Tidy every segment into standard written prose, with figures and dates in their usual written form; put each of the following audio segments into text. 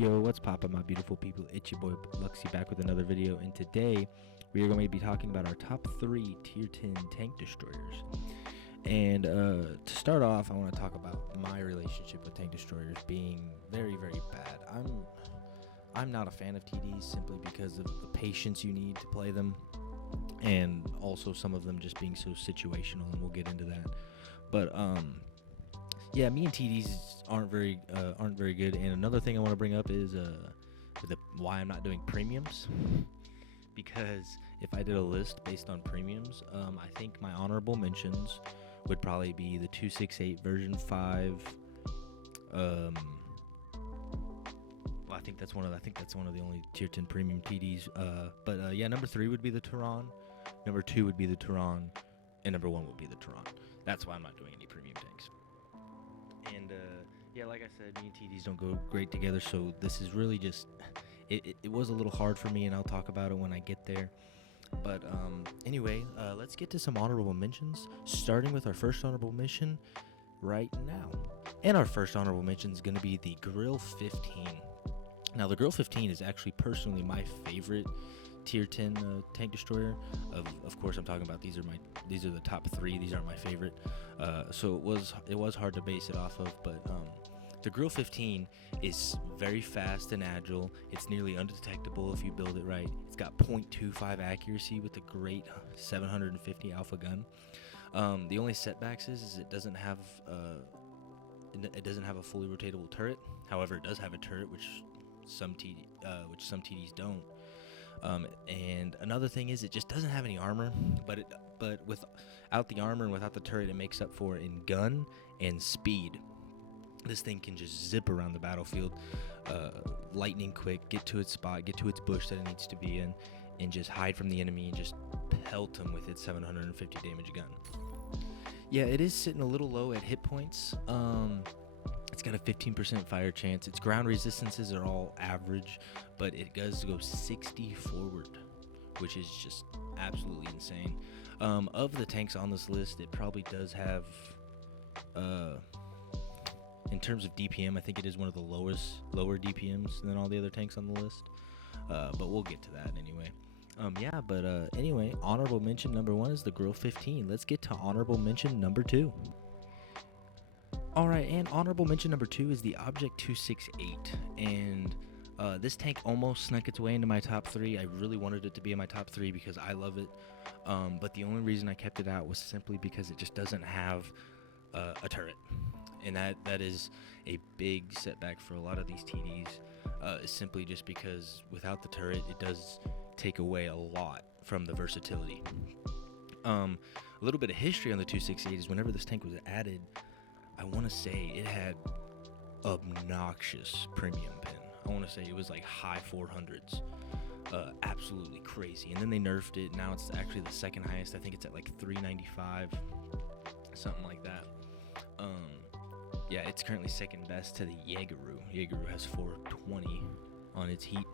Yo, what's poppin', my beautiful people? It's your boy Luxyyy back with another video, and today we are going to be talking about our top 3 tier 10 tank destroyers. And to start off, I want to talk about my relationship with tank destroyers being very, very bad. I'm not a fan of TDs simply because of the patience you need to play them, and also some of them just being so situational, and we'll get into that. But yeah, me and TDs aren't very good. And another thing I want to bring up is why I'm not doing premiums. Because if I did a list based on premiums, I think my honorable mentions would probably be the 268 version 5. Well, I think that's one of the only tier 10 premium TDs. But yeah, number 3 would be the Tehran, number 2 would be the Tehran, and number 1 would be the Tehran. That's why I'm not doing any premium tanks. And yeah, like I said, me and TDs don't go great together, so this is really just it was a little hard for me, and I'll talk about it when I get there. But anyway, let's get to some honorable mentions, starting with our first honorable mention right now. And our first honorable mention is going to be the Grill 15. Now, the Grill 15 is actually personally my favorite tier 10 tank destroyer. Of course, I'm talking about these are the top 3. These aren't my favorite, so it was hard to base it off of. But the Grill 15 is very fast and agile. It's nearly undetectable if you build it right. It's got 0.25 accuracy with a great 750 alpha gun. The only setbacks is it doesn't have a fully rotatable turret. However, it does have a turret, which some TDs don't. And another thing is it just doesn't have any armor, but without the armor and without the turret, it makes up for it in gun and speed. This thing can just zip around the battlefield, lightning quick, get to its spot, get to its bush that it needs to be in, and just hide from the enemy and just pelt them with its 750 damage gun. Yeah, it is sitting a little low at hit points. It's got a 15% fire chance. Its ground resistances are all average, but it does go 60 forward, which is just absolutely insane. Of the tanks on this list, it probably does have, in terms of DPM, I think it is one of the lower DPMs than all the other tanks on the list. But we'll get to that anyway. Anyway, honorable mention number 1 is the Grill 15. Let's get to honorable mention number 2. Alright, and honorable mention number 2 is the Object 268, and this tank almost snuck its way into my top 3. I really wanted it to be in my top 3 because I love it, but the only reason I kept it out was simply because it just doesn't have a turret, and that is a big setback for a lot of these TDs, simply just because without the turret, it does take away a lot from the versatility. A little bit of history on the 268 is whenever this tank was added, I want to say it had obnoxious premium pin. I want to say it was like high 400s. Absolutely crazy. And then they nerfed it. Now it's actually the second highest. I think it's at like 395, something like that. Yeah, it's currently second best to the Jaegeru. Jaegeru has 420 on its heat,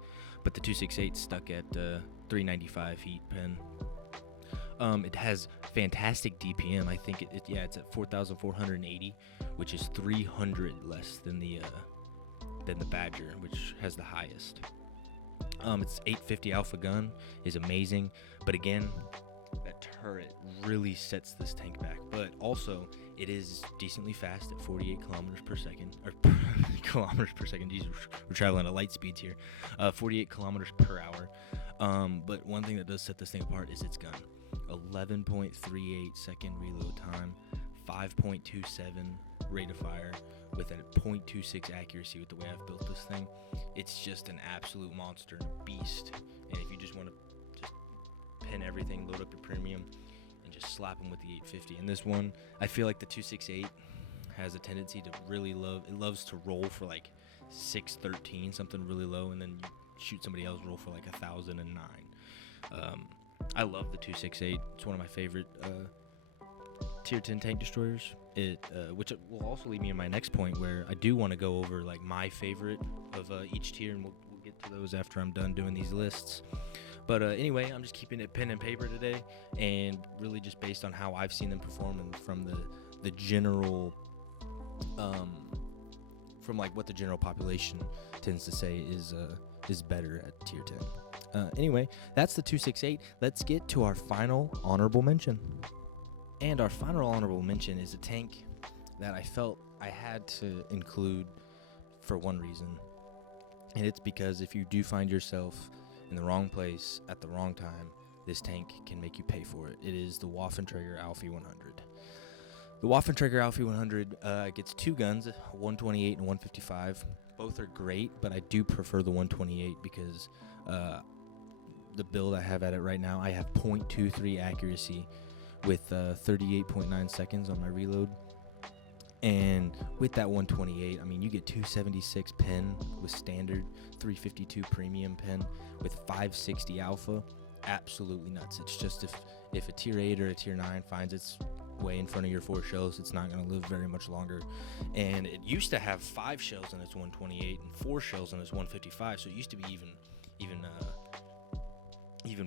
but the 268 stuck at 395 heat pin. It has fantastic DPM. I think it's at 4,480, which is 300 less than the Badger, which has the highest. Its 850 alpha gun is amazing, but again, that turret really sets this tank back. But also, it is decently fast at 48 kilometers per second, or kilometers per second. Jesus, we're traveling at light speeds here. 48 kilometers per hour. But one thing that does set this thing apart is its gun. 11.38 second reload time, 5.27 rate of fire with a 0.26 accuracy. With the way I've built this thing, it's just an absolute monster and a beast. And if you just want to just pin everything, load up your premium, and just slap them with the 850. And this one, I feel like the 268 has a tendency to really loves to roll for like 613, something really low, and then you shoot somebody else roll for like 1,009. I love the 268. It's one of my favorite tier 10 tank destroyers. Which will also lead me in my next point, where I do want to go over like my favorite of each tier, and we'll get to those after I'm done doing these lists. But anyway, I'm just keeping it pen and paper today, and really just based on how I've seen them perform and from the general from like what the general population tends to say is better at tier 10. Anyway, that's the 268. Let's get to our final honorable mention. And our final honorable mention is a tank that I felt I had to include for one reason. And it's because if you do find yourself in the wrong place at the wrong time, this tank can make you pay for it. It is the Waffenträger Alfie 100. The Waffenträger Alfie 100 gets two guns, 128 and 155. Both are great, but I do prefer the 128 because the build I have at it right now, I have .23 accuracy with 38.9 seconds on my reload. And with that 128, I mean, you get 276 pen with standard, 352 premium pen with 560 alpha. Absolutely nuts. It's just if a tier 8 or a tier 9 finds its way in front of your 4 shells, it's not going to live very much longer. And it used to have 5 shells in its 128 and 4 shells in its 155, so it used to be even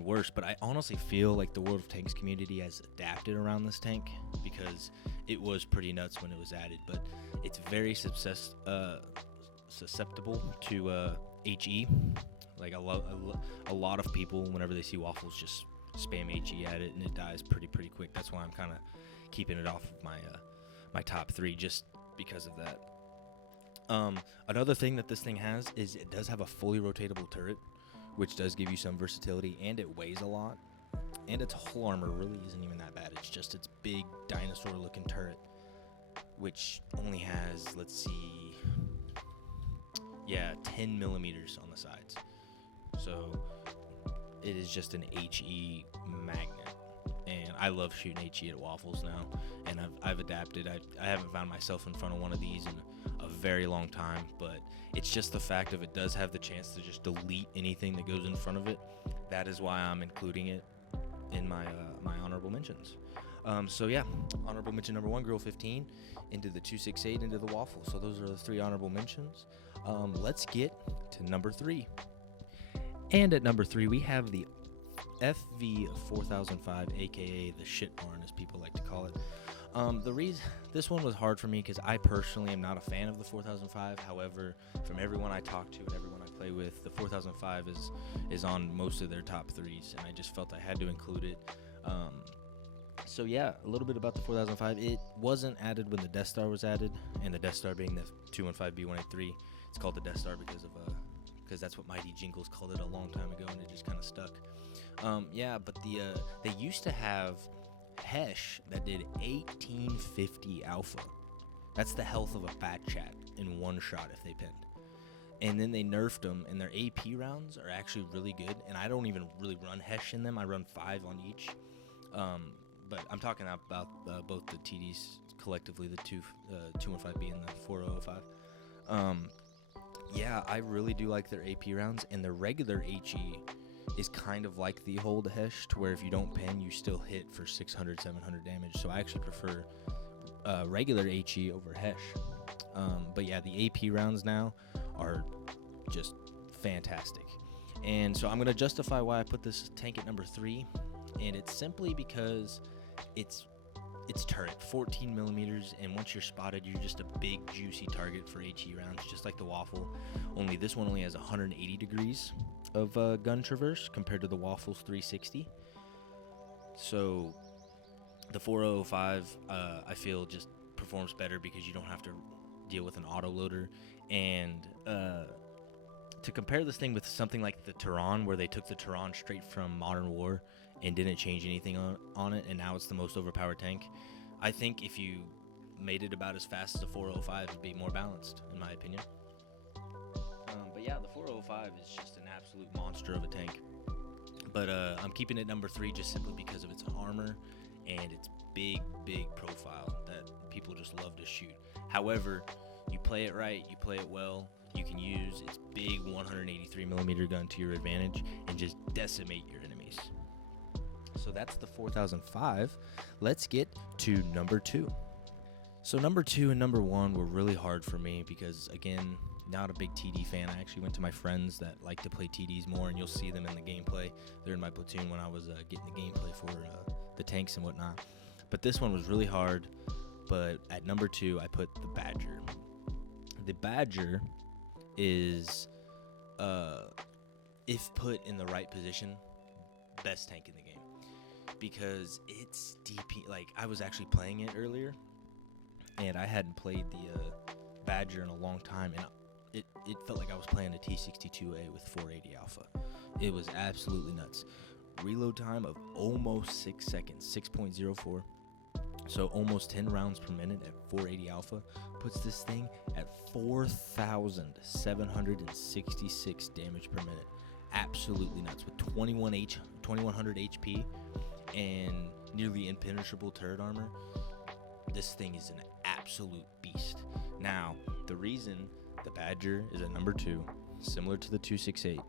worse. But I honestly feel like the World of Tanks community has adapted around this tank because it was pretty nuts when it was added, but it's very susceptible to HE. Like a lot of people, whenever they see Waffles, just spam HE at it and it dies pretty quick. That's why I'm kind of keeping it off of my top 3 just because of that. Another thing that this thing has is it does have a fully rotatable turret, which does give you some versatility, and it weighs a lot. And its hull armor really isn't even that bad. It's just its big dinosaur-looking turret, which only has, 10 millimeters on the sides. So it is just an HE magnet. And I love shooting HE at Waffles now, and I've adapted. I haven't found myself in front of one of these in a very long time, but it's just the fact of it does have the chance to just delete anything that goes in front of it. That is why I'm including it in my honorable mentions. So yeah, honorable mention number 1, Girl 15, into the 268, into the Waffle. So those are the 3 honorable mentions. Let's get to number 3. And at number 3, we have the FV4005, aka the shit barn, as people like to call it. The reason this one was hard for me because I personally am not a fan of the 4005. However, from everyone I talk to and everyone I play with, the 4005 is on most of their top 3s, and I just felt I had to include it. So yeah, a little bit about the 4005. It wasn't added when the Death Star was added, and the Death Star being the 215B183. It's called the Death Star because that's what Mighty Jingles called it a long time ago, and it just kind of stuck. But they used to have Hesh that did 1850 alpha. That's the health of a fat chat in one shot if they pinned. And then they nerfed them, and their AP rounds are actually really good. And I don't even really run Hesh in them. I run 5 on each. But I'm talking about both the TDs collectively, the 215B and the 4005. I really do like their AP rounds, and their regular HE is kind of like the old Hesh, to where if you don't pin, you still hit for 600, 700 damage. So I actually prefer regular HE over Hesh. But yeah, the AP rounds now are just fantastic. And so I'm going to justify why I put this tank at number 3, and it's simply because it's turret, 14 millimeters, and once you're spotted, you're just a big, juicy target for HE rounds, just like the Waffle. Only this one only has 180 degrees of gun traverse compared to the Waffle's 360. So the 4005, I feel, just performs better because you don't have to deal with an autoloader. And to compare this thing with something like the Tehran, where they took the Tehran straight from Modern War and didn't change anything on it, and now it's the most overpowered tank, I think if you made it about as fast as the 405, it'd be more balanced, in my opinion. But yeah, the 405 is just an absolute monster of a tank. But I'm keeping it number 3 just simply because of its armor and its big profile that people just love to shoot. However, you play it right, you play it well, you can use its big 183mm gun to your advantage and just decimate your enemies. So that's the 4005. Let's get to number 2. So number 2 and number 1 were really hard for me because, again, not a big TD fan. I actually went to my friends that like to play TDs more, and you'll see them in the gameplay. They're in my platoon when I was getting the gameplay for the tanks and whatnot. But this one was really hard. But at number 2, I put the Badger. the Badger is, if put in the right position, best tank in the game, because it's DP. Like, I was actually playing it earlier, and I hadn't played the Badger in a long time, and it felt like I was playing a T62A with 480 alpha. It was absolutely nuts. Reload time of almost 6 seconds, 6.04. So almost 10 rounds per minute at 480 alpha puts this thing at 4,766 damage per minute. Absolutely nuts. With 2100 HP and nearly impenetrable turret armor, this thing is an absolute beast. Now, the reason the Badger is at number 2, similar to the 268,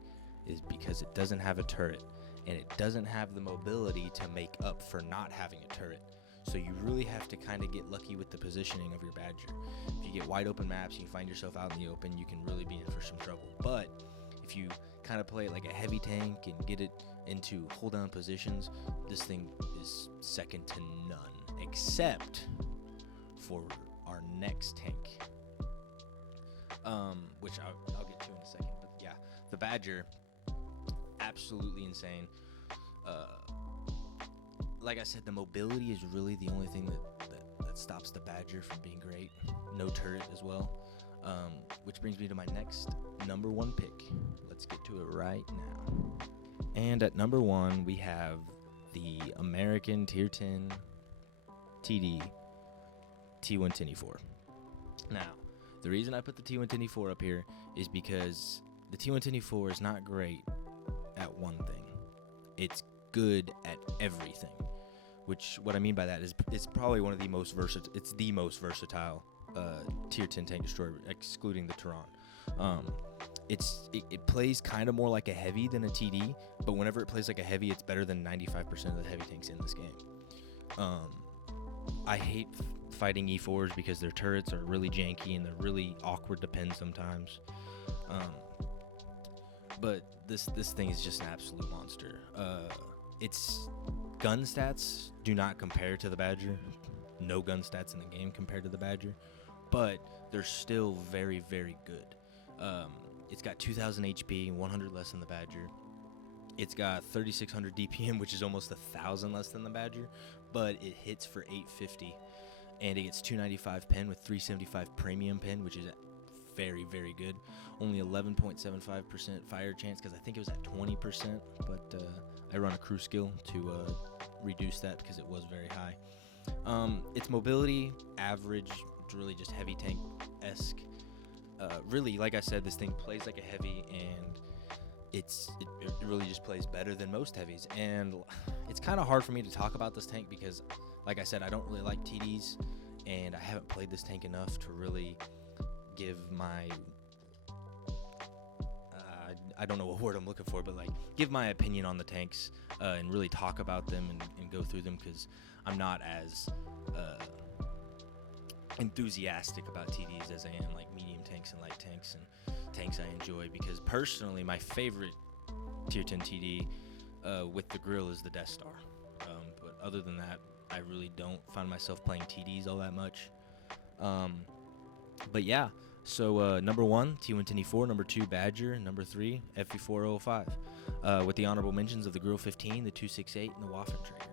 is because it doesn't have a turret, and it doesn't have the mobility to make up for not having a turret. So you really have to kind of get lucky with the positioning of your Badger. If you get wide open maps and you find yourself out in the open, you can really be in for some trouble. But if you kind of play it like a heavy tank and get it into hold down positions, this thing is second to none, except for our next tank, which I'll get to in a second. But yeah, the Badger, absolutely insane. Like I said, the mobility is really the only thing that stops the Badger from being great. No turret as well. Which brings me to my next number 1 pick. Let's get to it right now. And at number 1, we have the American Tier 10 TD T110E4. Now, the reason I put the T110E4 up here is because the T110E4 is not great at one thing. It's good at everything. Which, what I mean by that is it's probably one of the most versatile. It's the most versatile Tier 10 tank destroyer, excluding the Tehran. It plays kind of more like a heavy than a TD, but whenever it plays like a heavy, it's better than 95% of the heavy tanks in this game. I hate fighting E4s because their turrets are really janky and they're really awkward to pin sometimes. But this thing is just an absolute monster. Its gun stats do not compare to the Badger. No gun stats in the game compared to the Badger, but they're still very, very good. It's got 2,000 HP, 100 less than the Badger. It's got 3,600 DPM, which is almost 1,000 less than the Badger, but it hits for 850, and it gets 295 pen with 375 premium pen, which is very, very good. Only 11.75% fire chance, because I think it was at 20%, but I run a crew skill to reduce that because it was very high. Its mobility, average, really just heavy tank-esque. Really, like I said, this thing plays like a heavy, and it really just plays better than most heavies. And it's kind of hard for me to talk about this tank because, like I said, I don't really like TDs, and I haven't played this tank enough to really give my I don't know what word I'm looking for, but like give my opinion on the tanks and really talk about them and go through them, because I'm not as enthusiastic about TDs as I am like medium tanks and light tanks and tanks I enjoy, because personally my favorite Tier 10 TD with the grill is the Death Star. But other than that, I really don't find myself playing TDs all that much. But yeah, so number 1, T110E4, number 2, Badger, number 3, FE405, with the honorable mentions of the Grill 15, the 268, and the Waffen Traeger.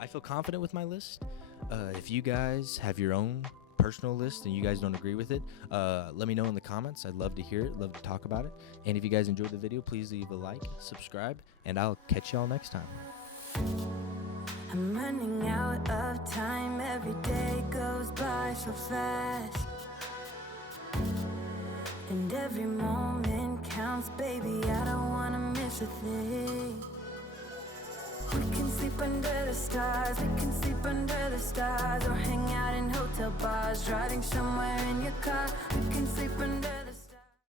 I feel confident with my list. If you guys have your own personal list and you guys don't agree with it, let me know in the comments. I'd love to hear it, love to talk about it. And if you guys enjoyed the video, please leave a like, subscribe, and I'll catch y'all next time. I'm running out of time, every day goes by so fast, and every moment counts, baby, I don't wanna miss a thing. We can sleep under the stars, we can sleep under the stars, or hang out in hotel bars, driving somewhere in your car. We can sleep under